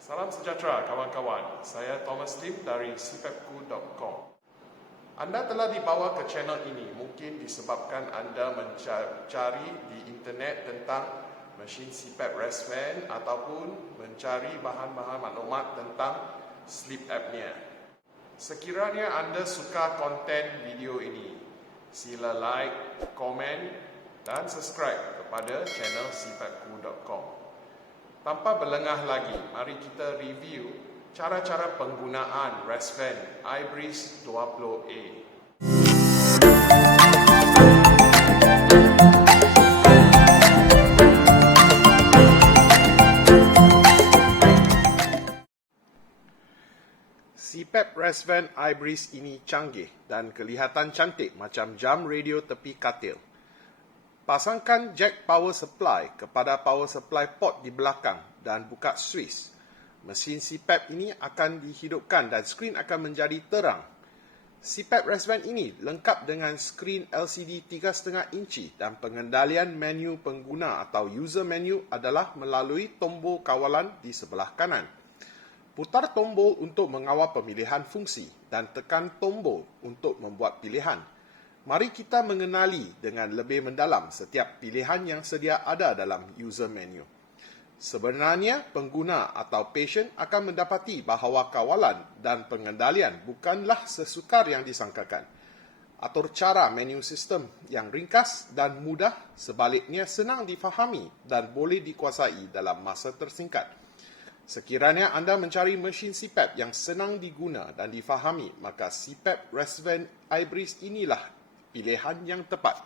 Salam sejahtera kawan-kawan, saya Thomas Lim dari cpapku.com. Anda telah dibawa ke channel ini mungkin disebabkan anda mencari di internet tentang mesin CPAP rest van ataupun mencari bahan-bahan maklumat tentang sleep apnea. Sekiranya anda suka konten video ini, sila like, komen dan subscribe kepada channel cpapku.com. Tanpa berlengah lagi, mari kita review cara-cara penggunaan rest van iBreeze 20A. CPAP rest van iBreeze ini canggih dan kelihatan cantik macam jam radio tepi katil. Pasangkan jack power supply kepada power supply port di belakang dan buka switch. Mesin CPAP ini akan dihidupkan dan skrin akan menjadi terang. CPAP rest van ini lengkap dengan skrin LCD 3,5 inci dan pengendalian menu pengguna atau user menu adalah melalui tombol kawalan di sebelah kanan. Putar tombol untuk mengawal pemilihan fungsi dan tekan tombol untuk membuat pilihan. Mari kita mengenali dengan lebih mendalam setiap pilihan yang sedia ada dalam user menu. Sebenarnya, pengguna atau pasien akan mendapati bahawa kawalan dan pengendalian bukanlah sesukar yang disangkakan. Atur cara menu sistem yang ringkas dan mudah, sebaliknya senang difahami dan boleh dikuasai dalam masa tersingkat. Sekiranya anda mencari mesin CPAP yang senang diguna dan difahami, maka CPAP rest van iBreeze inilah pilihan yang tepat.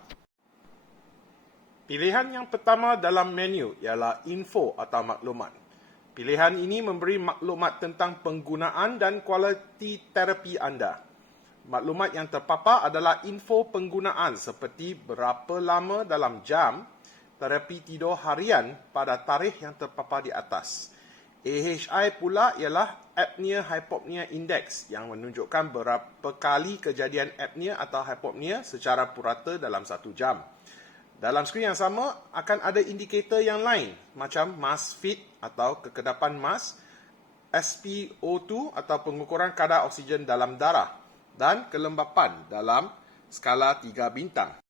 Pilihan yang pertama dalam menu ialah info atau maklumat. Pilihan ini memberi maklumat tentang penggunaan dan kualiti terapi anda. Maklumat yang terpapar adalah info penggunaan seperti berapa lama dalam jam, terapi tidur harian pada tarikh yang terpapar di atas. AHI pula ialah apnea hypopnea index yang menunjukkan berapa kali kejadian apnea atau hypopnea secara purata dalam 1 jam. Dalam skrin yang sama akan ada indikator yang lain macam mask fit atau kekedapan mask, SpO2 atau pengukuran kadar oksigen dalam darah dan kelembapan dalam skala 3 bintang.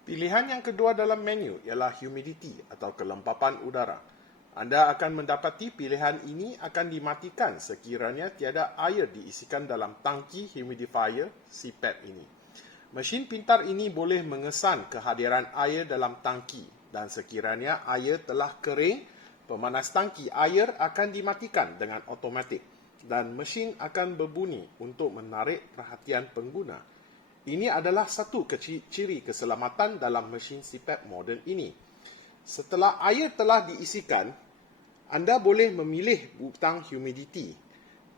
Pilihan yang kedua dalam menu ialah humidity atau kelembapan udara. Anda akan mendapati pilihan ini akan dimatikan sekiranya tiada air diisikan dalam tangki humidifier CPAP ini. Mesin pintar ini boleh mengesan kehadiran air dalam tangki dan sekiranya air telah kering, pemanas tangki air akan dimatikan dengan automatik dan mesin akan berbunyi untuk menarik perhatian pengguna. Ini adalah satu ciri keselamatan dalam mesin CPAP moden ini. Setelah air telah diisikan, anda boleh memilih butang humidity.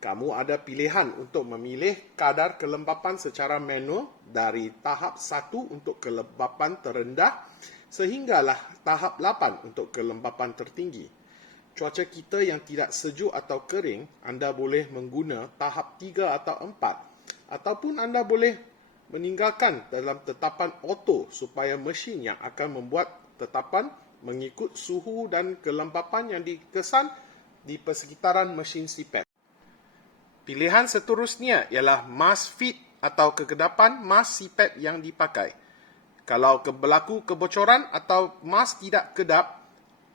Kamu ada pilihan untuk memilih kadar kelembapan secara manual dari tahap 1 untuk kelembapan terendah sehinggalah tahap 8 untuk kelembapan tertinggi. Cuaca kita yang tidak sejuk atau kering, anda boleh mengguna tahap 3 atau 4 ataupun anda boleh meninggalkan dalam tetapan auto supaya mesin yang akan membuat tetapan mengikut suhu dan kelembapan yang dikesan di persekitaran mesin CPAP. Pilihan seterusnya ialah mask fit atau kekedapan mask CPAP yang dipakai. Kalau berlaku kebocoran atau mask tidak kedap,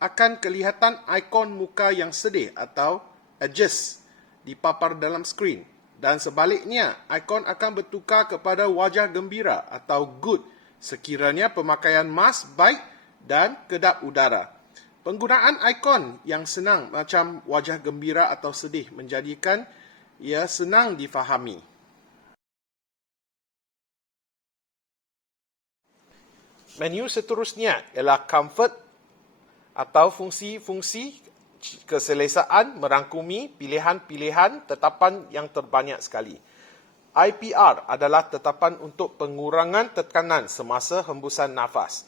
akan kelihatan ikon muka yang sedih atau adjust dipapar dalam skrin. Dan sebaliknya, ikon akan bertukar kepada wajah gembira atau good sekiranya pemakaian mask baik dan kedap udara. Penggunaan ikon yang senang macam wajah gembira atau sedih menjadikan ia senang difahami. Menu seterusnya ialah comfort atau fungsi-fungsi keselesaan merangkumi pilihan-pilihan tetapan yang terbanyak sekali. IPR adalah tetapan untuk pengurangan tekanan semasa hembusan nafas.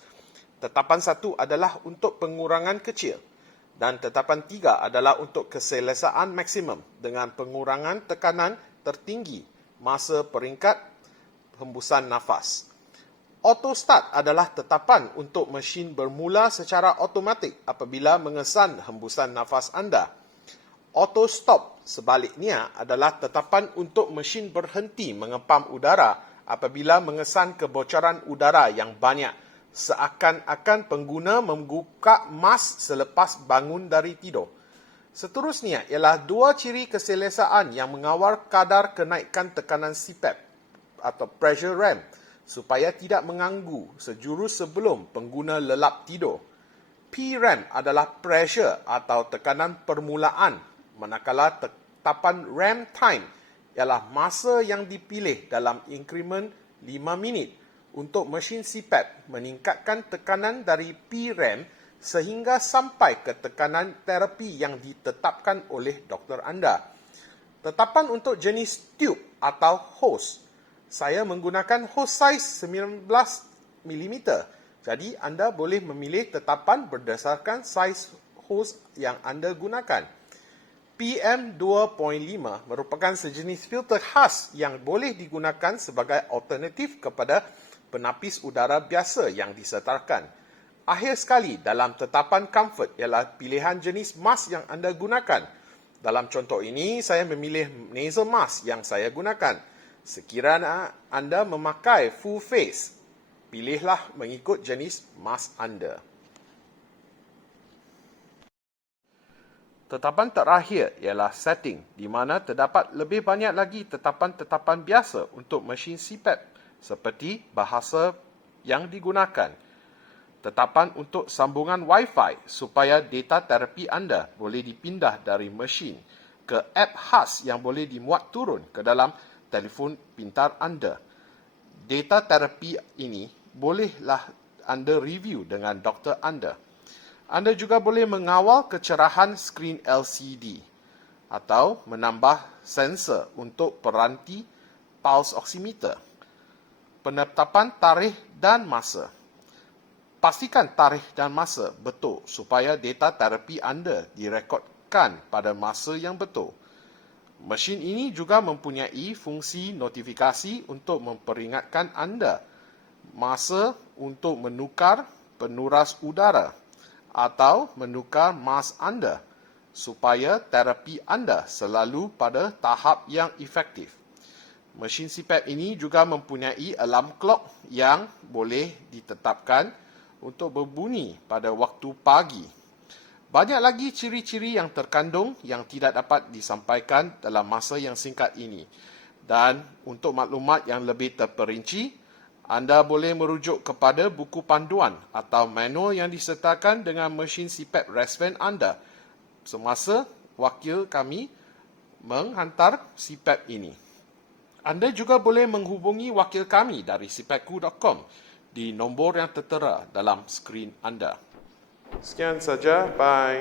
Tetapan 1 adalah untuk pengurangan kecil dan tetapan 3 adalah untuk keselesaan maksimum dengan pengurangan tekanan tertinggi masa peringkat hembusan nafas. Auto start adalah tetapan untuk mesin bermula secara automatik apabila mengesan hembusan nafas anda. Auto stop sebaliknya adalah tetapan untuk mesin berhenti mengepam udara apabila mengesan kebocoran udara yang banyak, seakan-akan pengguna membuka mask selepas bangun dari tidur. Seterusnya ialah dua ciri keselesaan yang mengawal kadar kenaikan tekanan CPAP atau pressure RAM supaya tidak mengganggu sejurus sebelum pengguna lelap tidur. PREM adalah pressure atau tekanan permulaan, manakala tetapan RAM time ialah masa yang dipilih dalam inkrimen 5 minit untuk mesin CPAP meningkatkan tekanan dari PREM sehingga sampai ke tekanan terapi yang ditetapkan oleh doktor anda. Tetapan untuk jenis tube atau hose, saya menggunakan hose size 19 mm. Jadi anda boleh memilih tetapan berdasarkan saiz hose yang anda gunakan. PM2.5 merupakan sejenis filter khas yang boleh digunakan sebagai alternatif kepada penapis udara biasa yang disertakan. Akhir sekali, dalam tetapan comfort ialah pilihan jenis mask yang anda gunakan. Dalam contoh ini, saya memilih nasal mask yang saya gunakan. Sekiranya anda memakai full face, pilihlah mengikut jenis mask anda. Tetapan terakhir ialah setting, di mana terdapat lebih banyak lagi tetapan-tetapan biasa untuk mesin CPAP, seperti bahasa yang digunakan. Tetapan untuk sambungan Wi-Fi supaya data terapi anda boleh dipindah dari mesin ke app khas yang boleh dimuat turun ke dalam telefon pintar anda. Data terapi ini bolehlah anda review dengan doktor anda. Anda juga boleh mengawal kecerahan skrin LCD atau menambah sensor untuk peranti pulse oximeter. Penetapan tarikh dan masa. Pastikan tarikh dan masa betul supaya data terapi anda direkodkan pada masa yang betul. Mesin ini juga mempunyai fungsi notifikasi untuk memperingatkan anda masa untuk menukar penuras udara atau menukar mask anda supaya terapi anda selalu pada tahap yang efektif. Mesin CPAP ini juga mempunyai alarm clock yang boleh ditetapkan untuk berbunyi pada waktu pagi. Banyak lagi ciri-ciri yang terkandung yang tidak dapat disampaikan dalam masa yang singkat ini. Dan untuk maklumat yang lebih terperinci, anda boleh merujuk kepada buku panduan atau manual yang disertakan dengan mesin CPAP wristband anda semasa wakil kami menghantar CPAP ini. Anda juga boleh menghubungi wakil kami dari cpapku.com di nombor yang tertera dalam skrin anda. Sekian saja, bye.